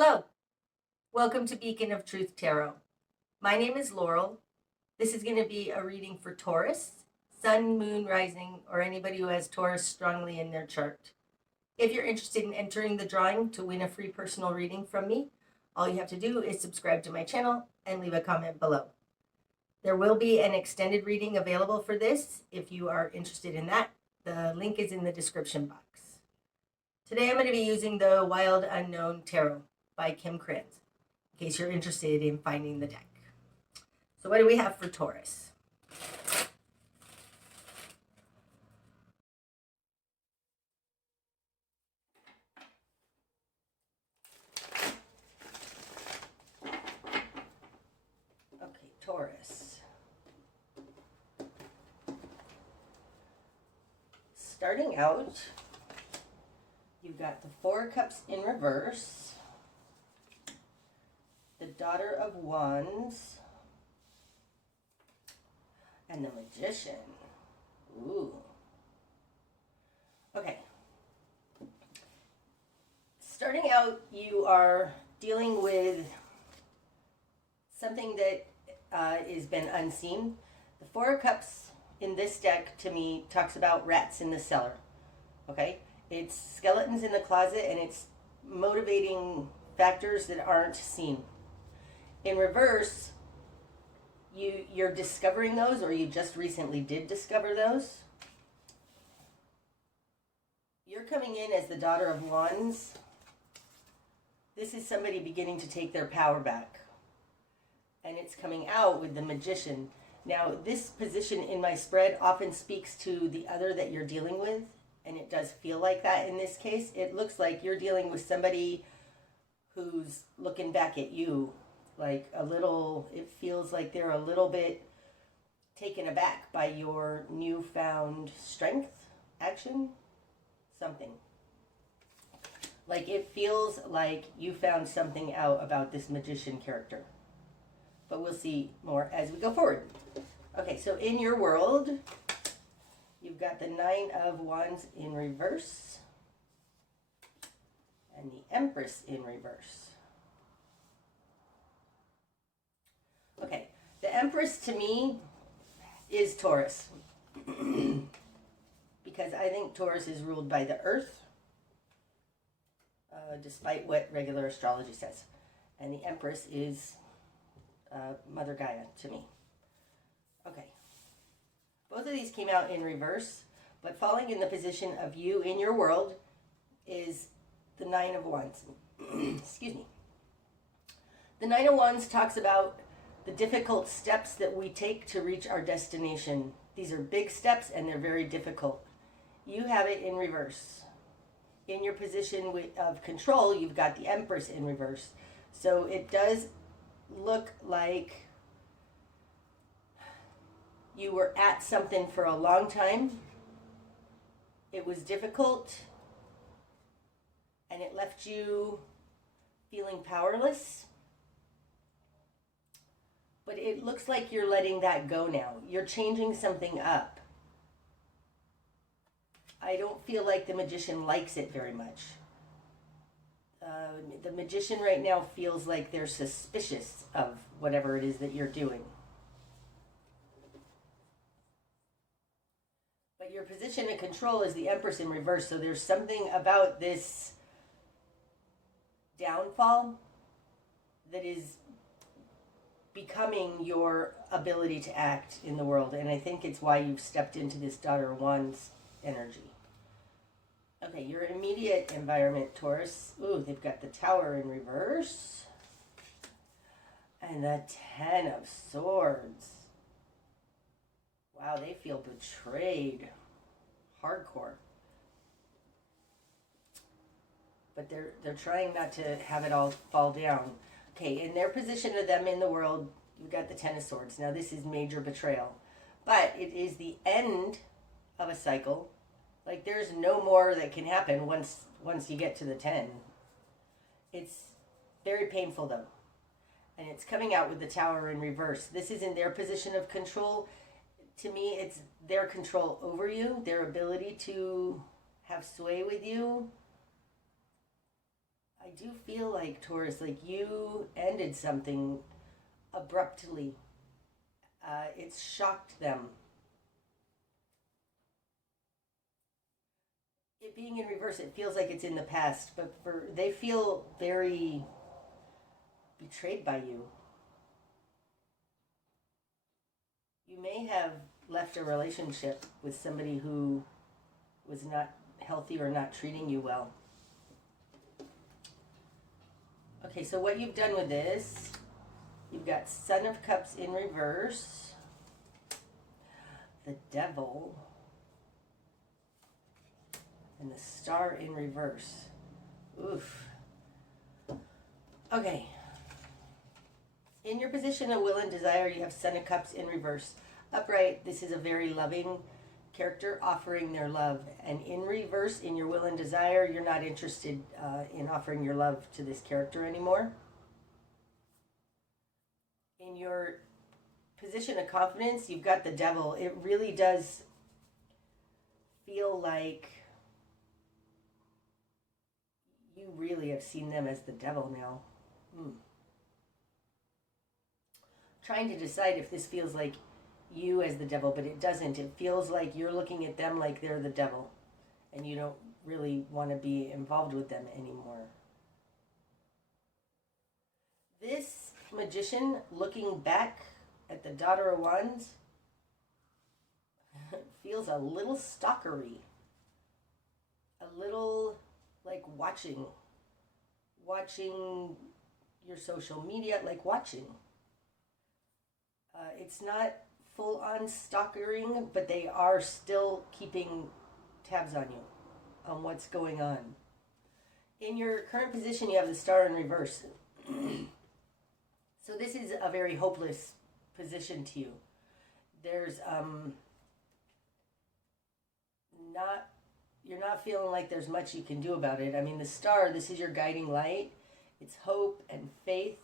Hello, welcome to Beacon of Truth Tarot. My name is Laurel. This is going to be a reading for Taurus, Sun, Moon, Rising, or anybody who has Taurus strongly in their chart. If you're interested in entering the drawing to win a free personal reading from me, all you have to do is subscribe to my channel and leave a comment below. There will be an extended reading available for this if you are interested in that. The link is in the description box. Today I'm going to be using the Wild Unknown Tarot by Kim Kranz, in case you're interested in finding the deck. So what do we have for Taurus? Okay, Taurus. Starting out, you've got the Four of Cups in reverse, the Daughter of Wands, and the Magician. Ooh. Okay. Starting out, you are dealing with something that has been unseen. The Four of Cups in this deck, to me, talks about rats in the cellar. Okay? It's skeletons in the closet, and it's motivating factors that aren't seen. In reverse, you're discovering those, or you just recently did discover those. You're coming in as the Daughter of Wands. This is somebody beginning to take their power back. And it's coming out with the Magician. Now, this position in my spread often speaks to the other that you're dealing with, and it does feel like that in this case. It looks like you're dealing with somebody who's looking back at you. Like a little, it feels like they're a little bit taken aback by your newfound strength, action, something. Like it feels like you found something out about this Magician character. But we'll see more as we go forward. Okay, so in your world, you've got the Nine of Wands in reverse and the Empress in reverse. Okay, the Empress to me is Taurus. Because I think Taurus is ruled by the earth, despite what regular astrology says. And the Empress is Mother Gaia to me. Okay. Both of these came out in reverse, but falling in the position of you in your world is the Nine of Wands. Excuse me. The Nine of Wands talks about the difficult steps that we take to reach our destination. These are big steps and they're very difficult. You have it in reverse. In your position of control, you've got the Empress in reverse. So it does look like you were at something for a long time. It was difficult and it left you feeling powerless. But it looks like you're letting that go now. You're changing something up. I don't feel like the Magician likes it very much. The Magician right now feels like they're suspicious of whatever it is that you're doing. But your position of control is the Empress in reverse, so there's something about this downfall that is becoming your ability to act in the world, and I think it's why you've stepped into this Daughter of Wands energy. Okay, your immediate environment, Taurus. Ooh, they've got the Tower in reverse and the Ten of Swords. Wow, they feel betrayed. Hardcore. But they're trying not to have it all fall down. Okay, in their position of them in the world, you've got the Ten of Swords. Now, this is major betrayal. But it is the end of a cycle. Like, there's no more that can happen once you get to the 10. It's very painful, though. And it's coming out with the Tower in reverse. This is in their position of control. To me, it's their control over you, their ability to have sway with you. I do feel like, Taurus, like you ended something abruptly. It's shocked them. It being in reverse, it feels like it's in the past, but they feel very betrayed by you. You may have left a relationship with somebody who was not healthy or not treating you well. Okay, so what you've done with this, you've got Son of Cups in reverse, the Devil, and the Star in reverse. Oof. Okay. In your position of will and desire, you have Son of Cups in reverse. Upright, this is a very loving character offering their love. And in reverse, in your will and desire, you're not interested in offering your love to this character anymore. In your position of confidence, you've got the Devil. It really does feel like you really have seen them as the Devil now. Trying to decide if this feels like you as the Devil, but it doesn't. It feels like you're looking at them like they're the Devil, and you don't really want to be involved with them anymore. This Magician looking back at the Daughter of Wands feels a little stalkery, a little like watching your social media, like watching. It's not full-on stalkering, but they are still keeping tabs on you, on what's going on. In your current position, you have the Star in reverse. So this is a very hopeless position to you. There's you're not feeling like there's much you can do about it. I mean, the Star, this is your guiding light. It's hope and faith.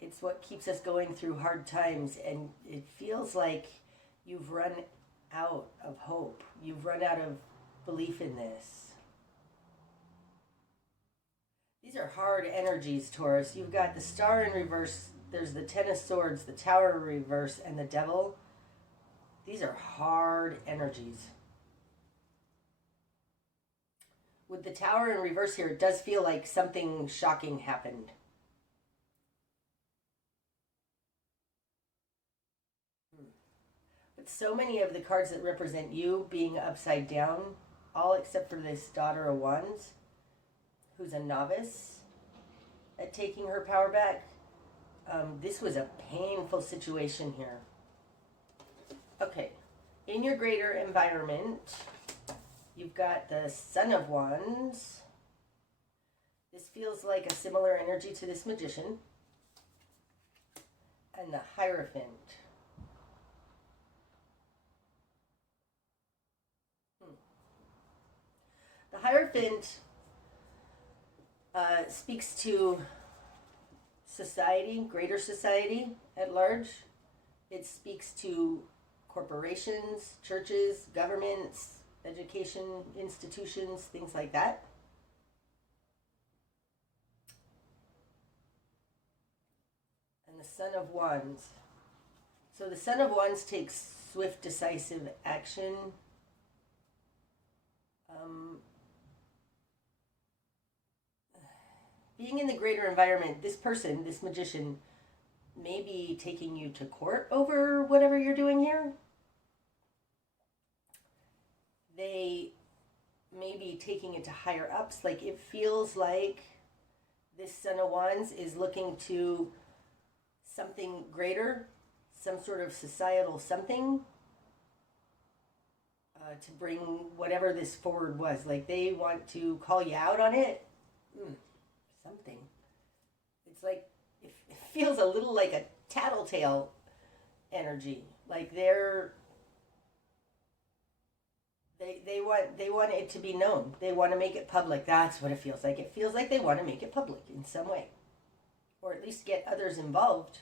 It's what keeps us going through hard times, and it feels like you've run out of hope. You've run out of belief in this. These are hard energies, Taurus. You've got the Star in reverse. There's the Ten of Swords, the Tower in reverse, and the Devil. These are hard energies. With the Tower in reverse here, it does feel like something shocking happened. But so many of the cards that represent you being upside down, all except for this Daughter of Wands, who's a novice at taking her power back. This was a painful situation here. Okay, in your greater environment, you've got the Son of Wands. This feels like a similar energy to this Magician. And the Hierophant. The Hierophant speaks to society, greater society at large. It speaks to corporations, churches, governments, education institutions, things like that. And the Son of Wands. So the Son of Wands takes swift, decisive action. Being in the greater environment, this person, this Magician, may be taking you to court over whatever you're doing here. They may be taking it to higher ups. Like, it feels like this Son of Wands is looking to something greater, some sort of societal something, to bring whatever this forward was. Like, they want to call you out on it. Something. It's like, it feels a little like a tattletale energy. Like they want it to be known. They want to make it public. That's what it feels like. It feels like they want to make it public in some way, or at least get others involved.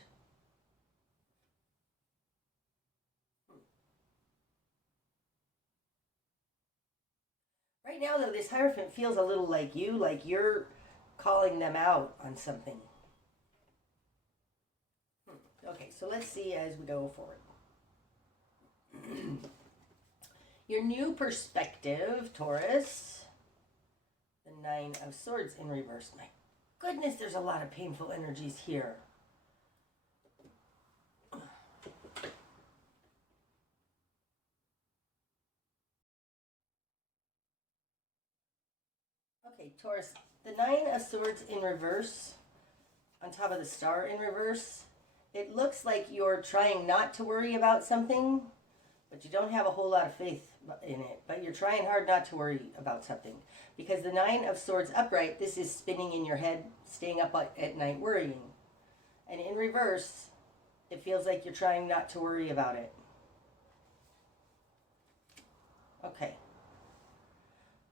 Right now, though, this Hierophant feels a little like you, like you're calling them out on something. Okay, so let's see as we go forward. Your new perspective, Taurus. The Nine of Swords in reverse. My goodness, there's a lot of painful energies here. Okay, Taurus, the Nine of Swords in reverse, on top of the Star in reverse, it looks like you're trying not to worry about something, but you don't have a whole lot of faith in it. But you're trying hard not to worry about something. Because the Nine of Swords upright, this is spinning in your head, staying up at night worrying. And in reverse, it feels like you're trying not to worry about it. Okay.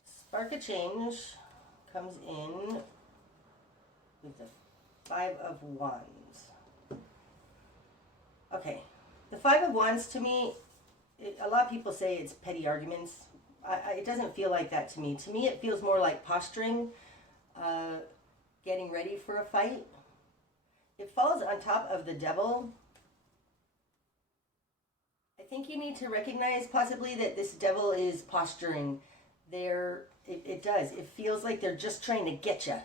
Spark of change comes in with the Five of Wands. Okay. The Five of Wands, to me, a lot of people say it's petty arguments. It doesn't feel like that to me. To me, it feels more like posturing, getting ready for a fight. It falls on top of the Devil. I think you need to recognize possibly that this Devil is posturing. It does. It feels like they're just trying to get you.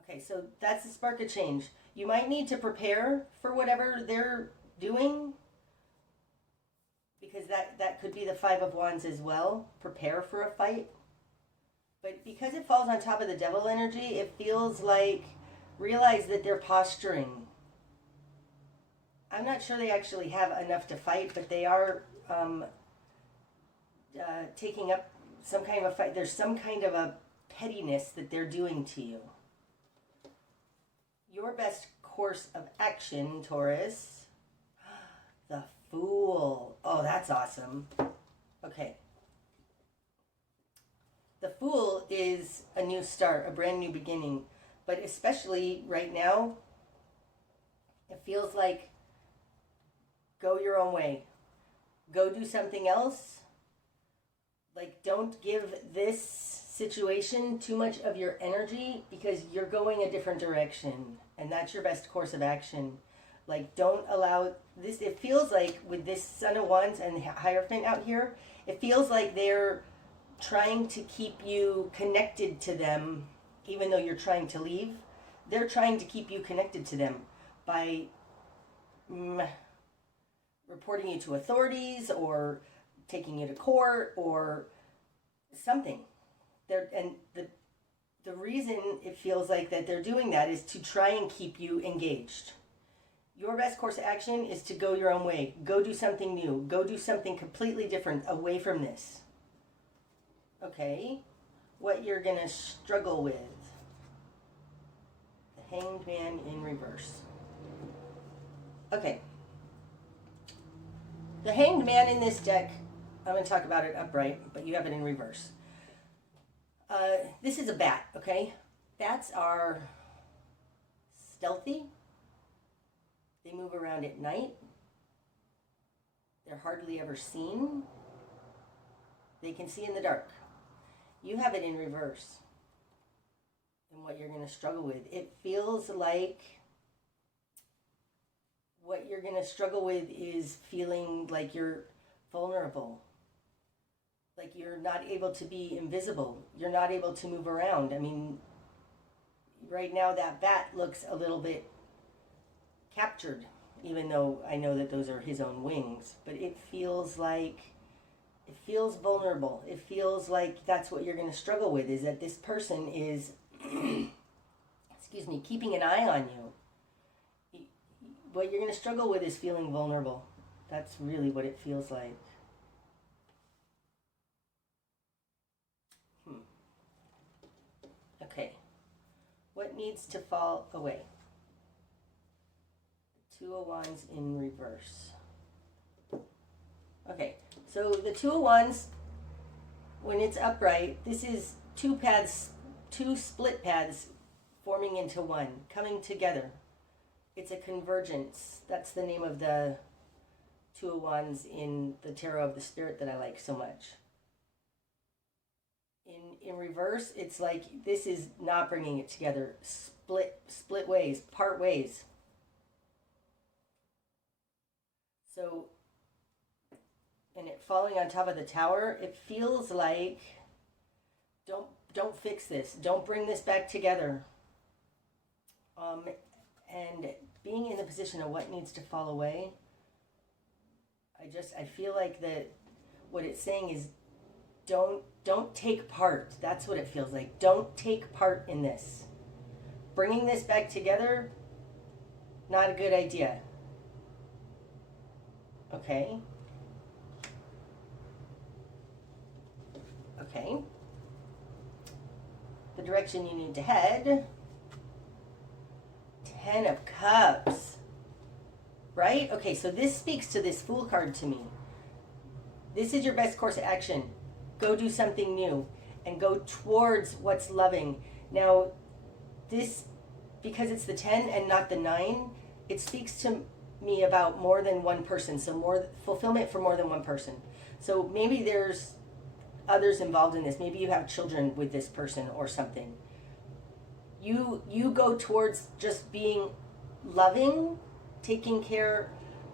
Okay, so that's the spark of change. You might need to prepare for whatever they're doing, because that could be the Five of Wands as well. Prepare for a fight. But because it falls on top of the Devil energy, it feels like realize that they're posturing. I'm not sure they actually have enough to fight, but they are taking up some kind of a fight. There's some kind of a pettiness that they're doing to you. Your best course of action, Taurus. The Fool. Oh, that's awesome. Okay. The Fool is a new start, a brand new beginning. But especially right now, it feels like go your own way. Go do something else. Like, don't give this situation too much of your energy, because you're going a different direction. And that's your best course of action. Like, don't allow this. It feels like with this Son of Wands and Hierophant out here, it feels like they're trying to keep you connected to them, even though you're trying to leave. They're trying to keep you connected to them by reporting you to authorities or taking you to court or something. The reason it feels like that they're doing that is to try and keep you engaged. Your best course of action is to go your own way. Go do something new. Go do something completely different away from this. Okay, what you're going to struggle with. The Hanged Man in reverse. Okay. The Hanged Man in this deck, I'm going to talk about it upright, but you have it in reverse. This is a bat, okay? Bats are stealthy. They move around at night. They're hardly ever seen. They can see in the dark. You have it in reverse. And what you're going to struggle with. It feels like what you're going to struggle with is feeling like you're vulnerable. Like you're not able to be invisible. You're not able to move around. I mean, right now that bat looks a little bit captured, even though I know that those are his own wings. But it feels vulnerable. It feels like that's what you're going to struggle with, is that this person is, keeping an eye on you. What you're going to struggle with is feeling vulnerable. That's really what it feels like. Okay. What needs to fall away? The Two of Wands in reverse. Okay, so the Two of Wands, when it's upright, this is two split paths forming into one, coming together. It's a convergence. That's the name of the Two of Wands in the Tarot of the Spirit that I like so much. In reverse, it's like this is not bringing it together. Split ways, part ways. So, and it falling on top of the tower, it feels like don't fix this. Don't bring this back together. And being in the position of what needs to fall away, I feel like that what it's saying is don't take part. That's what it feels like. Don't take part in this. Bringing this back together, not a good idea. Okay. Okay. The direction you need to head. 10 of Cups. Right? Okay, so this speaks to this Fool card to me. This is your best course of action. Go do something new and go towards what's loving. Now, this, because it's the 10 and not the 9, it speaks to me about more than one person. So more fulfillment for more than one person. So maybe there's others involved in this. Maybe you have children with this person or something. You go towards just being loving, taking care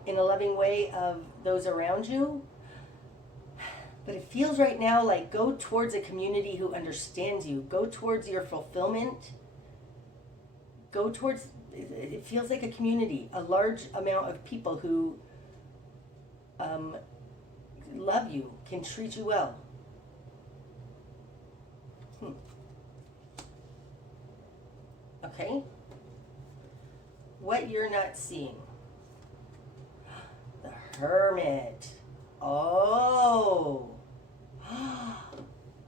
in a loving way of those around you. But it feels right now like go towards a community who understands you. Go towards your fulfillment. Go towards, it feels like a community, a large amount of people who love you, can treat you well. Okay? What you're not seeing. The Hermit. Oh.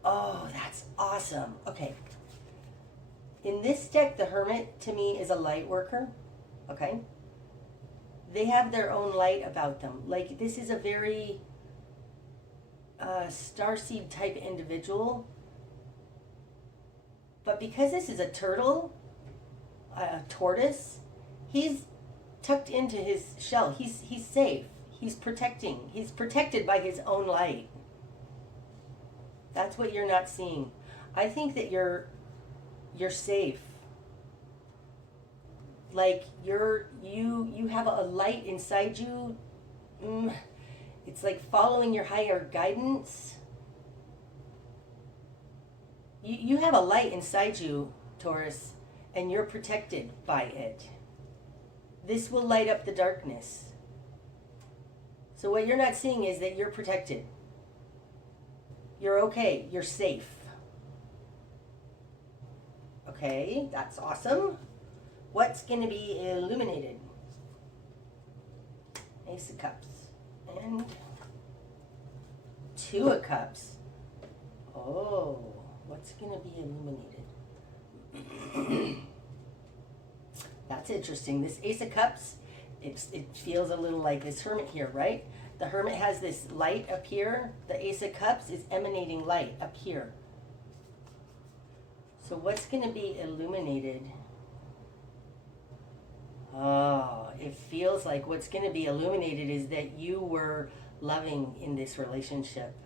Oh, that's awesome. Okay. In this deck, the Hermit to me is a light worker. Okay? They have their own light about them. Like, this is a very starseed type individual. But because this is a turtle, a tortoise, he's tucked into his shell. He's safe. He's protecting. He's protected by his own light. That's what you're not seeing. I think that you're safe. Like you have a light inside you. It's like following your higher guidance. You have a light inside you, Taurus, and you're protected by it. This will light up the darkness. So what you're not seeing is that you're protected. You're okay. You're safe. Okay, that's awesome. What's going to be illuminated? Ace of Cups. And Two of Cups. Oh, what's going to be illuminated? That's interesting. This Ace of Cups, it feels a little like this Hermit here, right? The Hermit has this light up here. The Ace of Cups is emanating light up here. So what's going to be illuminated? Oh, it feels like what's going to be illuminated is that you were loving in this relationship.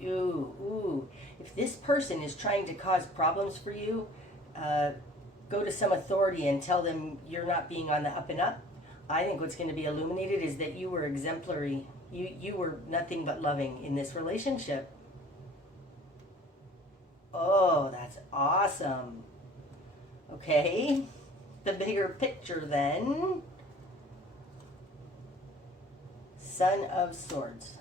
If this person is trying to cause problems for you, go to some authority and tell them you're not being on the up and up. I think what's going to be illuminated is that you were exemplary. You were nothing but loving in this relationship. Oh, that's awesome. Okay, the bigger picture then. Son of Swords.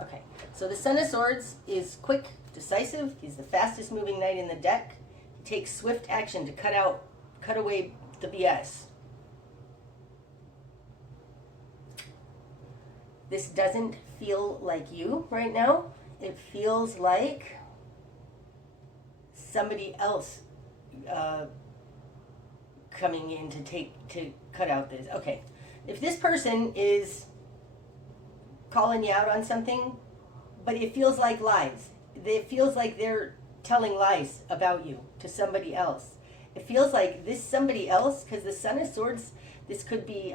Okay, so the Son of Swords is quick, decisive. He's the fastest moving knight in the deck. He takes swift action to cut away the BS. This doesn't feel like you right now. It feels like somebody else coming in to cut out this. Okay, if this person is calling you out on something, but it feels like lies. It feels like they're telling lies about you to somebody else. It feels like this somebody else, because the Son of Swords, this could be,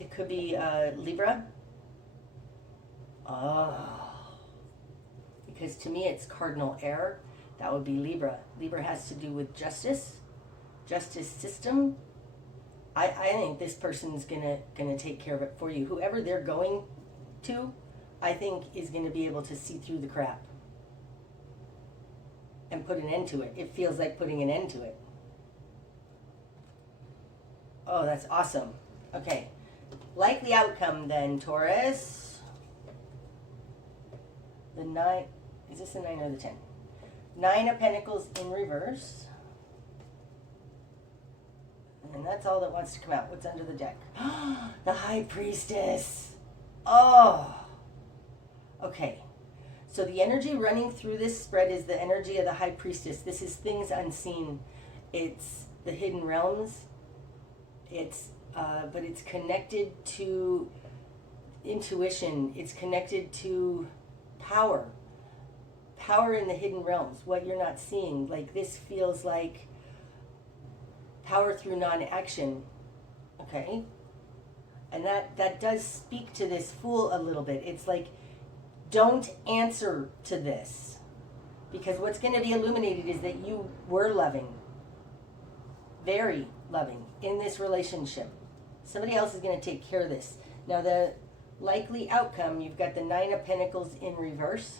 it could be Libra. Oh. Because to me it's cardinal air. That would be Libra. Libra has to do with justice system. I think this person's gonna take care of it for you. Whoever they're going to, I think, is gonna be able to see through the crap and put an end to it. It feels like putting an end to it. Oh, that's awesome. Okay. Likely outcome then, Taurus. The 9, is this the 9 or the 10? 9 of Pentacles in reverse. And that's all that wants to come out. What's under the deck? The High Priestess. Oh. Okay. So the energy running through this spread is the energy of the High Priestess. This is things unseen. It's the hidden realms. But it's connected to intuition. It's connected to power. Power in the hidden realms. What you're not seeing. Like this feels like power through non-action. Okay? And that does speak to this Fool a little bit. It's like, don't answer to this. Because what's going to be illuminated is that you were loving. Very loving in this relationship. Somebody else is going to take care of this. Now the likely outcome, you've got the 9 of Pentacles in reverse.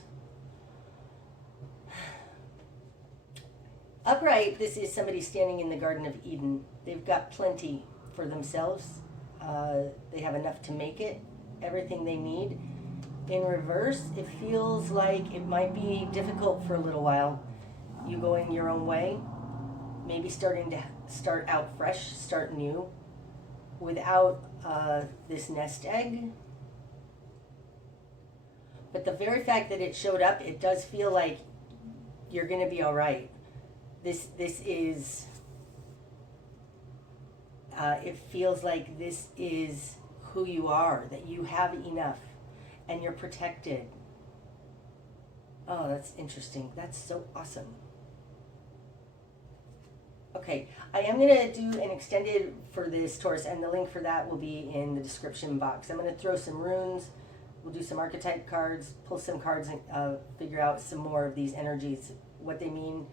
Upright, this is somebody standing in the Garden of Eden. They've got plenty for themselves. They have enough to make it, everything they need. In reverse, it feels like it might be difficult for a little while. You going your own way, maybe starting to start out fresh, start new, without this nest egg. But the very fact that it showed up, it does feel like you're going to be all right. This is, it feels like this is who you are, that you have enough and you're protected. Oh, that's interesting. That's so awesome. Okay, I am going to do an extended for this, Taurus, and the link for that will be in the description box. I'm going to throw some runes, we'll do some archetype cards, pull some cards, and figure out some more of these energies, what they mean,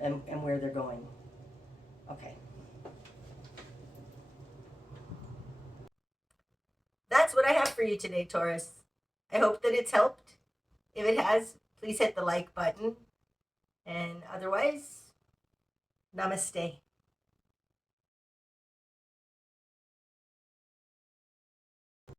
and where they're going. Okay. That's what I have for you today, Taurus. I hope that it's helped. If it has, please hit the like button. And otherwise, namaste.